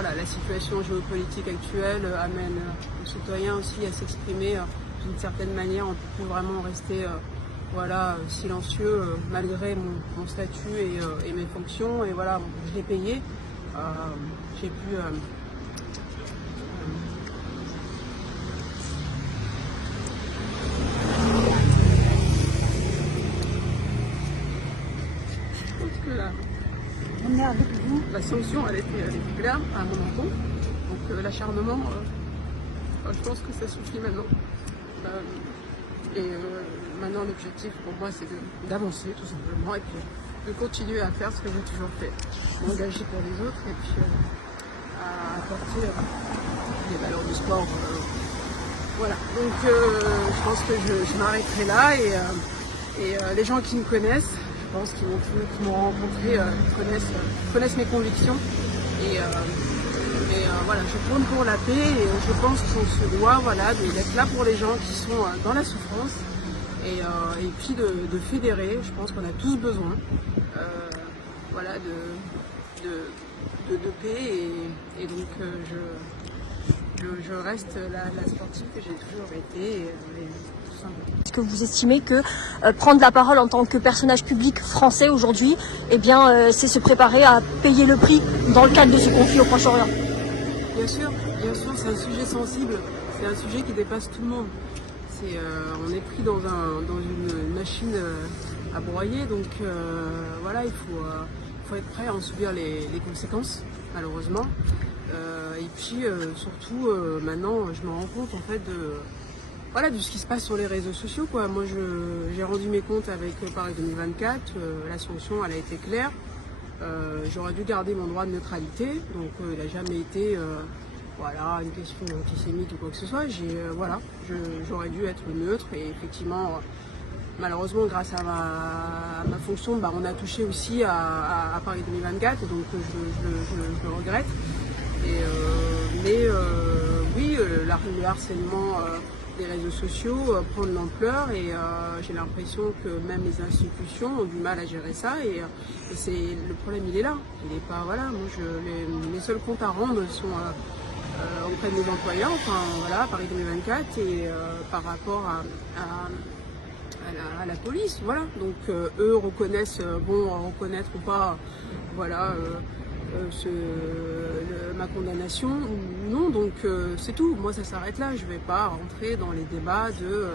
voilà, la situation géopolitique actuelle amène les citoyens aussi à s'exprimer d'une certaine manière. On ne peut plus vraiment rester voilà, silencieux malgré mon statut et mes fonctions. Et voilà, je l'ai payé. J'ai pu la sanction elle était claire à mon encontre. Donc l'acharnement, je pense que ça suffit maintenant. Maintenant l'objectif pour moi c'est d'avancer tout simplement et puis de continuer à faire ce que j'ai toujours fait. M'engager pour les autres et puis à apporter les valeurs du sport. Voilà, donc je pense que je m'arrêterai là et les gens qui me connaissent, je pense qu'ils m'ont rencontré, connaissent mes convictions et voilà, je tourne pour la paix et je pense qu'on se doit voilà, d'être là pour les gens qui sont dans la souffrance et puis de fédérer. Je pense qu'on a tous besoin voilà, de paix et donc je reste la sportive que j'ai toujours été. Tout simplement. Est-ce que vous estimez que prendre la parole en tant que personnage public français aujourd'hui, eh bien, c'est se préparer à payer le prix dans le cadre de ce conflit au Proche-Orient? Bien sûr, c'est un sujet sensible, c'est un sujet qui dépasse tout le monde. On est pris dans une machine à broyer, donc voilà, il faut être prêt à en subir les conséquences, malheureusement. Et puis surtout, maintenant, je me rends compte en fait de ce qui se passe sur les réseaux sociaux, quoi. Moi, j'ai rendu mes comptes avec Paris 2024, la sanction, elle a été claire. J'aurais dû garder mon droit de neutralité, donc il n'a jamais été voilà, une question antisémite ou quoi que ce soit. J'aurais dû être neutre et effectivement, malheureusement, grâce à ma fonction, on a touché aussi à Paris 2024, donc je le regrette. Mais oui, le harcèlement des réseaux sociaux prend de l'ampleur et j'ai l'impression que même les institutions ont du mal à gérer ça et le problème il est là. Il est pas voilà, moi les seuls comptes à rendre sont auprès de mes employeurs, enfin voilà, Paris 2024 et par rapport à la police, voilà. Donc eux reconnaissent, reconnaître ou pas, voilà. Ma condamnation ou non, donc c'est tout. Moi ça s'arrête là, je vais pas rentrer dans les débats de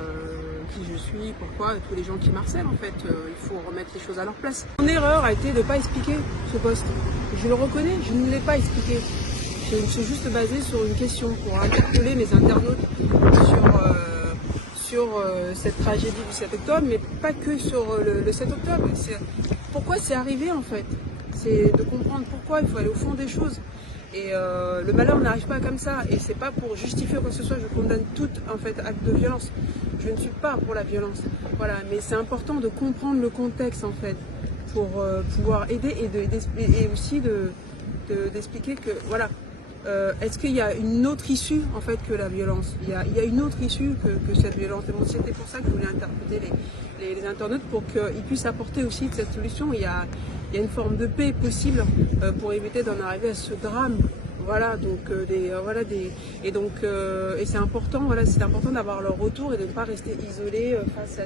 qui je suis, pourquoi, tous les gens qui m'harcèlent en fait, il faut remettre les choses à leur place. Mon erreur a été de ne pas expliquer ce poste, je le reconnais, je ne l'ai pas expliqué. Je me suis juste basée sur une question pour interpeller mes internautes sur cette tragédie du 7 octobre, mais pas que sur le 7 octobre, pourquoi c'est arrivé en fait. C'est de comprendre pourquoi, il faut aller au fond des choses. Et le malheur n'arrive pas comme ça. Et c'est pas pour justifier quoi que ce soit, je condamne tout en fait acte de violence. Je ne suis pas pour la violence. Voilà, mais c'est important de comprendre le contexte en fait, pour pouvoir aider et aussi d'expliquer que voilà. Est-ce qu'il y a une autre issue en fait que la violence? Il y a une autre issue que cette violence. Et bon, c'était pour ça que je voulais interpréter les internautes pour qu'ils puissent apporter aussi de cette solution. Il y a une forme de paix possible pour éviter d'en arriver à ce drame. Voilà, donc et c'est important. Voilà, c'est important d'avoir leur retour et de ne pas rester isolé face à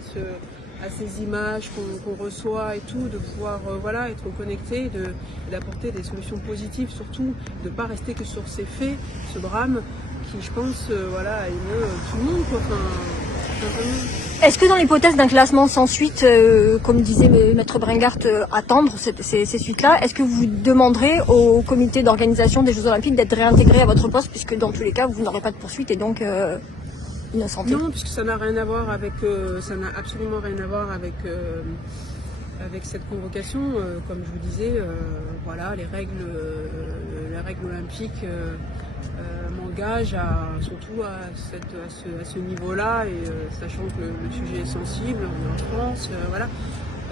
ces images qu'on reçoit et tout, de pouvoir voilà, être connecté, et d'apporter des solutions positives, surtout de ne pas rester que sur ces faits, ce drame qui, je pense, voilà, émeut tout le monde, quoi. Enfin, est-ce que dans l'hypothèse d'un classement sans suite, comme disait Maître Bringart, attendre ces suites-là, est-ce que vous demanderez au comité d'organisation des Jeux Olympiques d'être réintégré à votre poste, puisque dans tous les cas, vous n'aurez pas de poursuite et donc innocenté? Non, puisque ça n'a rien à voir avec, ça n'a absolument rien à voir avec cette convocation. Comme je vous disais, voilà, les règles olympiques m'engagent surtout à ce niveau-là, et sachant que le sujet est sensible, on est en France, voilà,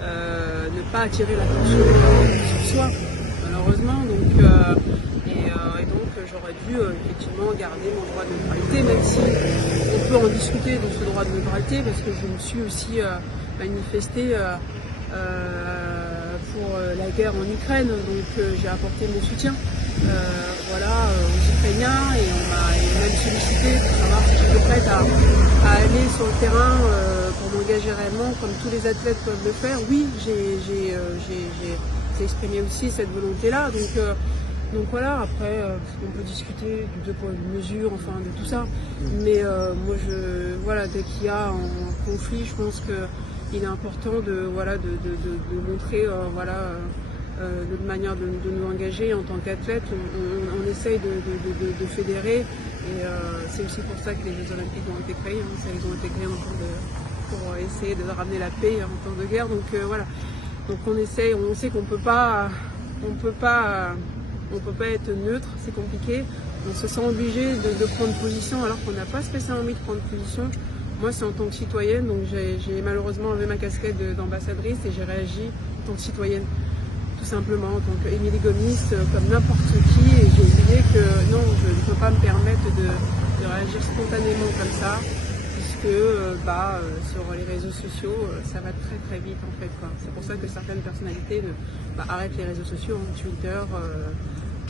ne pas attirer l'attention sur soi, malheureusement. Donc, donc j'aurais dû effectivement garder mon droit de neutralité, même si on peut en discuter de ce droit de neutralité, parce que je me suis aussi manifestée pour la guerre en Ukraine, donc j'ai apporté mon soutien. Voilà. discuter pour savoir si j'étais prête à aller sur le terrain pour m'engager réellement, comme tous les athlètes peuvent le faire. Oui, j'ai exprimé aussi cette volonté-là. Donc voilà, après, on peut discuter du poids de mesure, enfin de tout ça. Mais moi, voilà, dès qu'il y a un conflit, je pense qu'il est important de montrer, notre manière de nous engager en tant qu'athlète. On essaye de fédérer. Et c'est aussi pour ça que les Jeux Olympiques ont été créés. Ils ont été créés pour essayer de ramener la paix en temps de guerre. Donc voilà. Donc on sait qu'on peut pas être neutre, c'est compliqué. On se sent obligé de prendre position alors qu'on n'a pas spécialement envie de prendre position. Moi, c'est en tant que citoyenne, donc j'ai malheureusement enlevé ma casquette d'ambassadrice et j'ai réagi en tant que citoyenne, tout simplement, en tant qu'Émilie Gomis, comme n'importe qui. Et j'ai oublié que non, je ne peux pas me permettre de réagir spontanément comme ça, puisque sur les réseaux sociaux, ça va très très vite en fait. C'est pour ça que certaines personnalités arrêtent les réseaux sociaux, Twitter.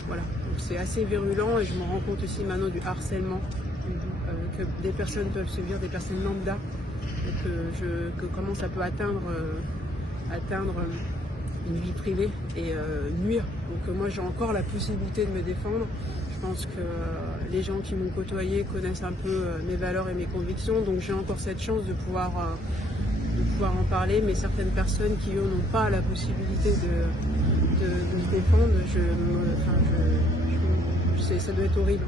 Voilà, donc c'est assez virulent et je me rends compte aussi maintenant du harcèlement que des personnes peuvent subir, des personnes lambda, et que comment ça peut atteindre une vie privée et nuire. Donc moi j'ai encore la possibilité de me défendre. Je pense que les gens qui m'ont côtoyé connaissent un peu mes valeurs et mes convictions, donc j'ai encore cette chance de pouvoir en parler, mais certaines personnes qui eux n'ont pas la possibilité de se défendre, ça doit être horrible.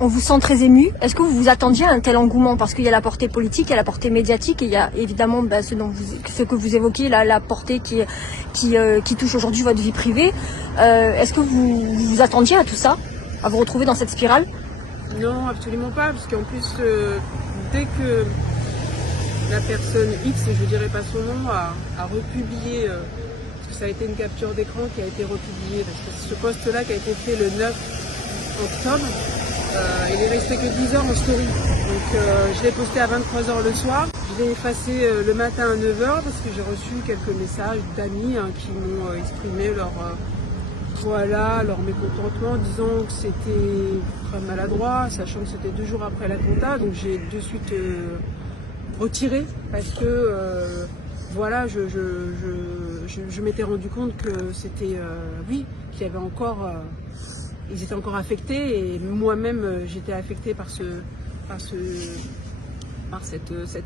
On vous sent très ému. Est-ce que vous vous attendiez à un tel engouement? Parce qu'il y a la portée politique, il y a la portée médiatique et il y a évidemment ce que vous évoquiez, la portée qui touche aujourd'hui votre vie privée. Est-ce que vous vous attendiez à tout ça, à vous retrouver dans cette spirale? Non, absolument pas, parce qu'en plus, dès que la personne X, je ne dirais pas son nom, a republié, parce que ça a été une capture d'écran qui a été republiée, parce que ce post-là qui a été fait le 9 octobre, il est resté que 10 heures en story. Donc je l'ai posté à 23h le soir, je l'ai effacé le matin à 9h parce que j'ai reçu quelques messages d'amis qui m'ont exprimé leur mécontentement, disant que c'était très maladroit, sachant que c'était 2 jours après la compta, donc j'ai de suite retiré parce que je m'étais rendu compte que c'était qu'il y avait encore ils étaient encore affectés et moi-même j'étais affectée par cet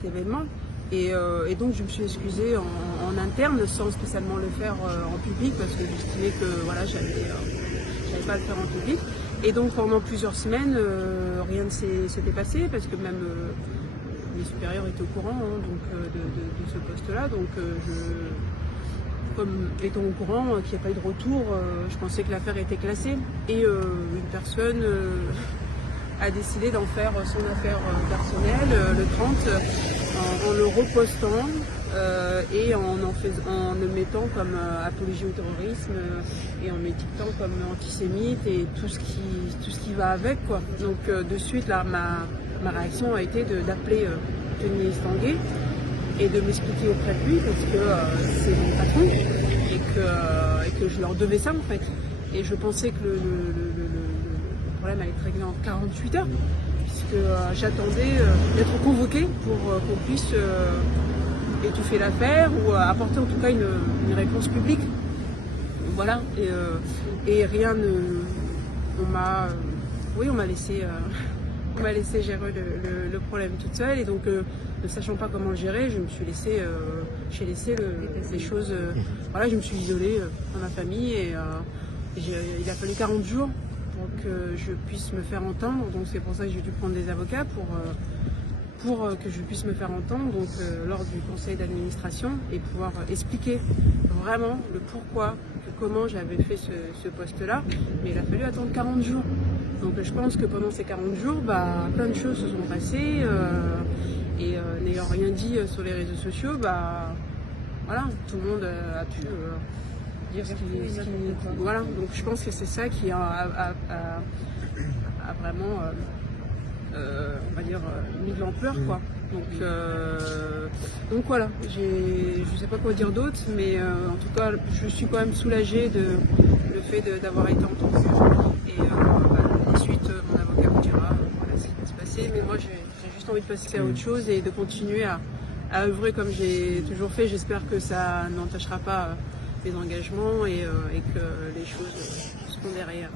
événement et donc je me suis excusée en interne sans spécialement le faire en public parce que j'estimais que j'allais pas le faire en public et donc pendant plusieurs semaines rien ne s'était passé parce que même mes supérieurs étaient au courant de ce poste-là, donc comme étant au courant qu'il n'y a pas eu de retour, je pensais que l'affaire était classée et une personne a décidé d'en faire son affaire personnelle le 30 en le repostant et en le mettant comme apologie au terrorisme et en m'étiquetant comme antisémite et tout ce qui va avec quoi. Donc de suite là ma réaction a été d'appeler Denis Estanguet et de m'expliquer auprès de lui parce que c'est mon patron et que je leur devais ça en fait. Et je pensais que le problème allait être réglé en 48 heures puisque j'attendais d'être convoquée pour qu'on puisse étouffer l'affaire ou apporter en tout cas une réponse publique. Voilà, et rien ne... On m'a laissé gérer le problème toute seule et donc ne sachant pas comment le gérer, j'ai laissé les choses. Voilà, je me suis isolée dans ma famille et il a fallu 40 jours pour que je puisse me faire entendre. Donc c'est pour ça que j'ai dû prendre des avocats pour que je puisse me faire entendre donc, lors du conseil d'administration et pouvoir expliquer vraiment le pourquoi, comment j'avais fait ce poste-là. Mais il a fallu attendre 40 jours. Donc je pense que pendant ces 40 jours, plein de choses se sont passées et n'ayant rien dit sur les réseaux sociaux, voilà, tout le monde a pu dire ce qu'il voilà. Donc je pense que c'est ça qui a vraiment on va dire mis de l'ampleur quoi. Donc voilà, je sais pas quoi dire d'autre, mais en tout cas je suis quand même soulagée le fait d'avoir été entendue et la suite mon avocat vous dira voilà. j'ai juste envie de passer à autre chose et de continuer à œuvrer comme j'ai toujours fait. J'espère que ça n'entachera pas mes engagements et que les choses seront derrière.